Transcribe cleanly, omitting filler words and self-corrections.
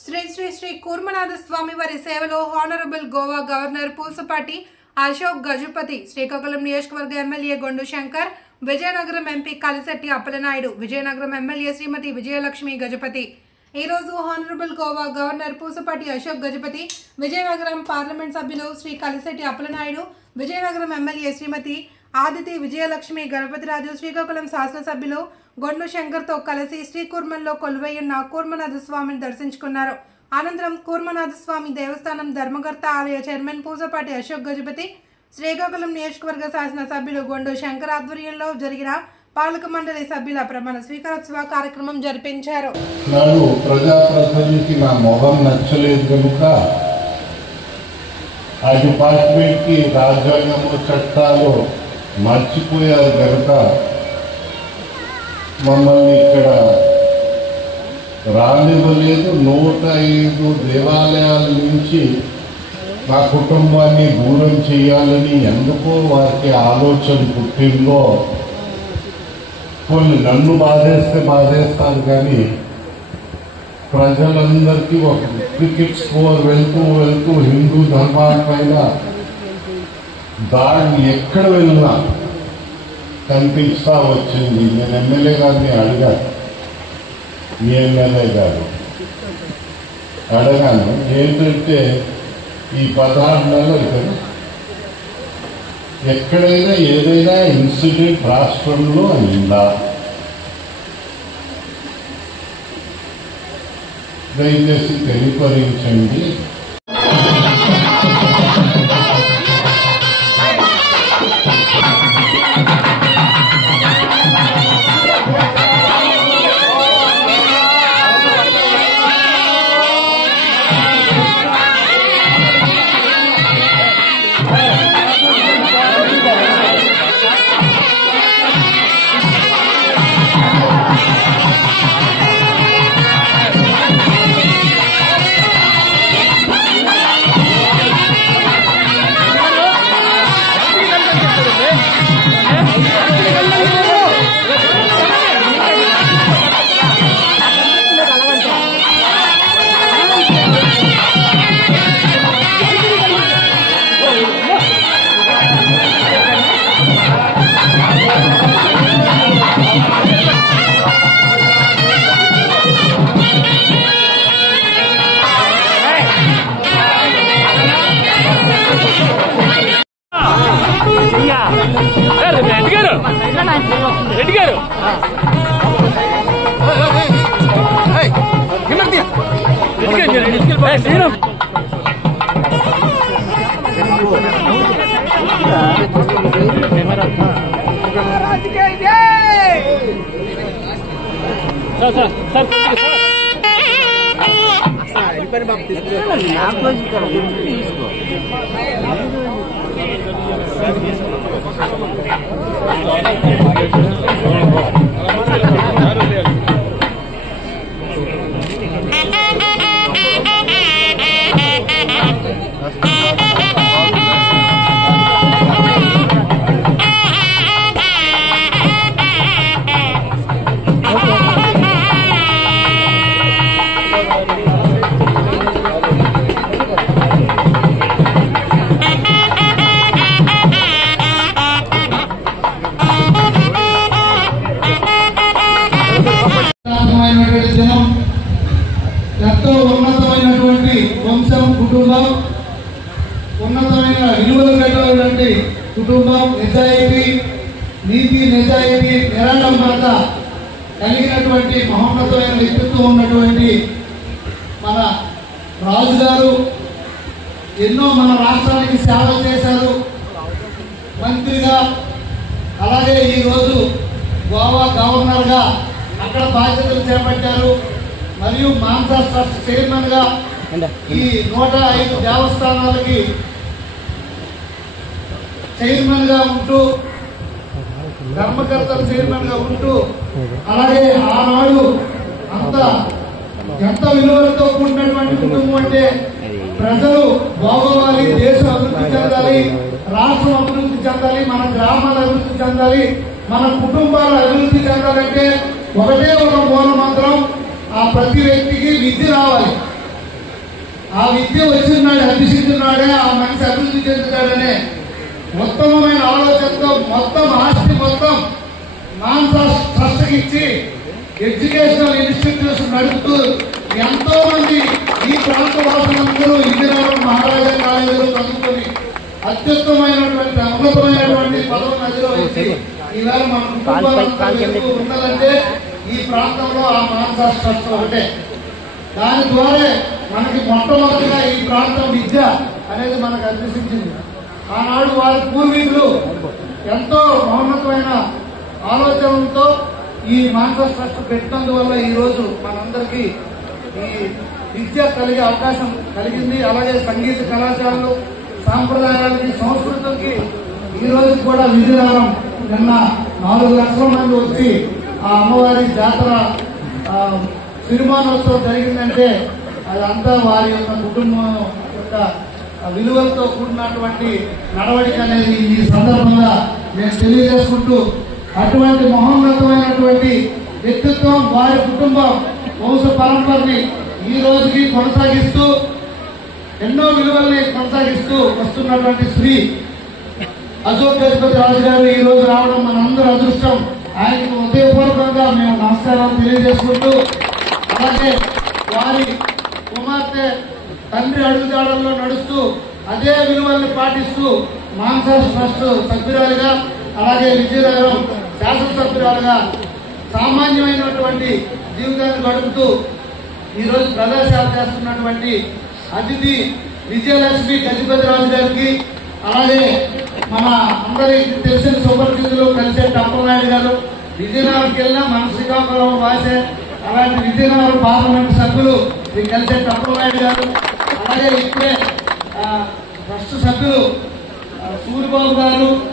శ్రీ శ్రీ శ్రీ కూర్మనాథ స్వామి వారి సేవలో honourable Goa governor Pusapati Ashok Gajapathi, Srikakulam నియోజకవర్గ MLA Gondu Shankar, Vizianagaram MP Kalisetti Appalanaidu, Vizianagaram MLA Shrimati Vijayalakshmi Gajapathi ఈ రోజు honourable Goa governor Pusapati Ashok Gajapathi, Vizianagaram parliament సభ్యులు శ్రీ కలిశెట్టి అప్పలనాయుడు, విజయనగరం ఎమ్మెల్యే శ్రీమతి ఆదితి విజయలక్ష్మి గణపతిరాజు, శ్రీకాకుళం శాసనసభ్యులు గొండు శంకర్తో కలిసి శ్రీకూర్మంలో కొలువైయున్న కూర్మనాథ స్వామిని దర్శించుకున్నారు. అనంతరం కూర్మనాథ స్వామి దేవస్థానం ధర్మకర్త ఆలయ చైర్మన్ పూసపాటి అశోక్ గజపతి, శ్రీకాకుళం నియోజకవర్గ శాసనసభ్యులు గొండు శంకర్ ఆధ్వర్యంలో జరిగిన పాలక మండలి సభ్యుల ప్రమాణ స్వీకారోత్సవ కార్యక్రమం జరిపించారు. ప్రజాప్రతినిధికి నా మొహం నచ్చలేదు కనుక ఆ డిపార్ట్మెంట్కి రాజ్యాంగము చట్టాలు మర్చిపోయారు కనుక మమ్మల్ని ఇక్కడ రానివ్వలేదు. 105 దేవాలయాల నుంచి మా కుటుంబాన్ని దూరం చేయాలని ఎందుకో వారికి ఆలోచన పుట్టిందో. కొన్ని నన్ను బాధేస్తారు కానీ ప్రజలందరికీ ఒక క్రికెట్ స్కోర్ వెళ్తూ హిందూ ధర్మాలపైన దాడి ఎక్కడ వెళ్ళినా కనిపిస్తా వచ్చింది. నేను ఎమ్మెల్యే గారిని అడిగాను, ఈ ఎమ్మెల్యే గారు అడగాను ఏంటంటే ఈ 16 నెలలు ఎక్కడైనా ఏదైనా ఇన్సిడెంట్ రాష్ట్రంలో అయిందా? దయచేసి తెలియపరించండి. రెడ్డి గారు ఎంతో ఉన్నతమైనటువంటి వంశం, కుటుంబం, ఉన్నతమైన విలువలు కలిగినటువంటి కుటుంబం, నిజాయితీ, నీతి, నిజాయితీ, నిరాడంబరత కలిగినటువంటి మహోన్నతమైన వ్యక్తిత్వం ఉన్నటువంటి మన రాజుగారు ఎన్నో మన రాష్ట్రానికి సేవలు చేశారు మంత్రిగా. అలాగే ఈరోజు గోవా గవర్నర్గా అక్కడ బాధ్యతలు చేపట్టారు. మరియు మాన్సా ట్రస్ట్ చైర్మన్ గా ఈ 105 దేవస్థానాలకి చైర్మన్ గా ఉంటూ, ధర్మకర్తల చైర్మన్ గా ఉంటూ, అలాగే ఆనాడు ఎంత విలువలతో కూడినటువంటి కుటుంబం అంటే ప్రజలు బాగోవాలి, దేశం అభివృద్ధి చెందాలి, రాష్ట్రం అభివృద్ధి చెందాలి, మన గ్రామాలు అభివృద్ధి చెందాలి, మన కుటుంబాలు అభివృద్ధి చెందాలంటే ఒకటే ఒక మూల మంత్రం, ఆ ప్రతి వ్యక్తికి విద్య రావాలి. ఆ విద్య వచ్చినాడు అభ్యసించున్నాడే ఆ మనిషి అభివృద్ధి చెందుతాడనే ఉత్తమమైన ఆలోచనతో మొత్తం ఆస్తి మొత్తం ట్రస్ట్కి ఇచ్చి ఎడ్యుకేషనల్ ఇన్స్టిట్యూట్స్ నడుపుతూ ఎంతో మంది ఈ ప్రాంత వాసులందరూ ఇంజనీర్ మహారాజా కాలేజీలో చదువుకొని అత్యుత్తమైనటువంటి ఉన్నతమైనటువంటి పదవులు నదిలో వచ్చి ఈవేళ మన కుటుంబాలంతా ఉండాలంటే ఈ ప్రాంతంలో ఆ మాన్సాస్ ట్రస్ట్ ఒకటే. దాని ద్వారా మనకి మొట్టమొదటిగా ఈ ప్రాంతం విద్య అనేది మనకు అభ్యసించింది. ఆనాడు వారి పూర్వీకులు ఎంతో మహోన్నతమైన ఆలోచనలతో ఈ మాన్సాస్ ట్రస్ట్ పెట్టినందువల్ల ఈ రోజు మనందరికీ ఈ విద్య కలిగే అవకాశం కలిగింది. అలాగే సంగీత కళాశాలలు సాంప్రదాయాలకి సంస్కృతికి ఈ రోజు కూడా విజయనగరం నిన్న 4 లక్షల మంది వచ్చి ఆ అమ్మవారి జాతర సిరిమానోత్సవం జరిగిందంటే అదంతా వారి యొక్క కుటుంబం యొక్క విలువలతో కూడినటువంటి నడవడిక అనేది ఈ సందర్భంగా నేను తెలియజేసుకుంటూ అటువంటి మహోన్నతమైనటువంటి వ్యక్తిత్వం వారి కుటుంబం వంశ పరంపరని ఈ రోజుకి కొనసాగిస్తూ ఎన్నో విలువల్ని కొనసాగిస్తూ వస్తున్నటువంటి శ్రీ అశోక్ గజపతి రాజు గారు ఈ రోజు రావడం మనందరూ అదృష్టం. ఆయనకు హృదయపూర్వకంగా మేము నమస్కారాలు తెలియజేసుకుంటూ అలాగే వారి కుమార్తె తండ్రి అడుగుజాడల్లో నడుస్తూ అదే విలువల్ని పాటిస్తూ మాన్సాస్ ట్రస్ట్ సభ్యురాలుగా అలాగే విజయనగరం శాసనసభ్యురాలుగా సామాన్యమైనటువంటి జీవితాన్ని గడుపుతూ ఈరోజు ప్రజాసేవ చేస్తున్నటువంటి అతిథి విజయలక్ష్మి గజపతి రాజు గారికి అలాగే మన అందరికి తెలిసిన సుపరిచితులు కలిసేటి అప్పలనాయుడు గారు విజయనగరంకి వెళ్ళినా మన శ్రీకాకుళం వాసే అలాంటి విజయనగరం పార్లమెంట్ సభ్యులు కలిసేటి అప్పలనాయుడు గారు అలాగే ఇప్పుడే ట్రస్ట్ సభ్యులు సూరిబాబు గారు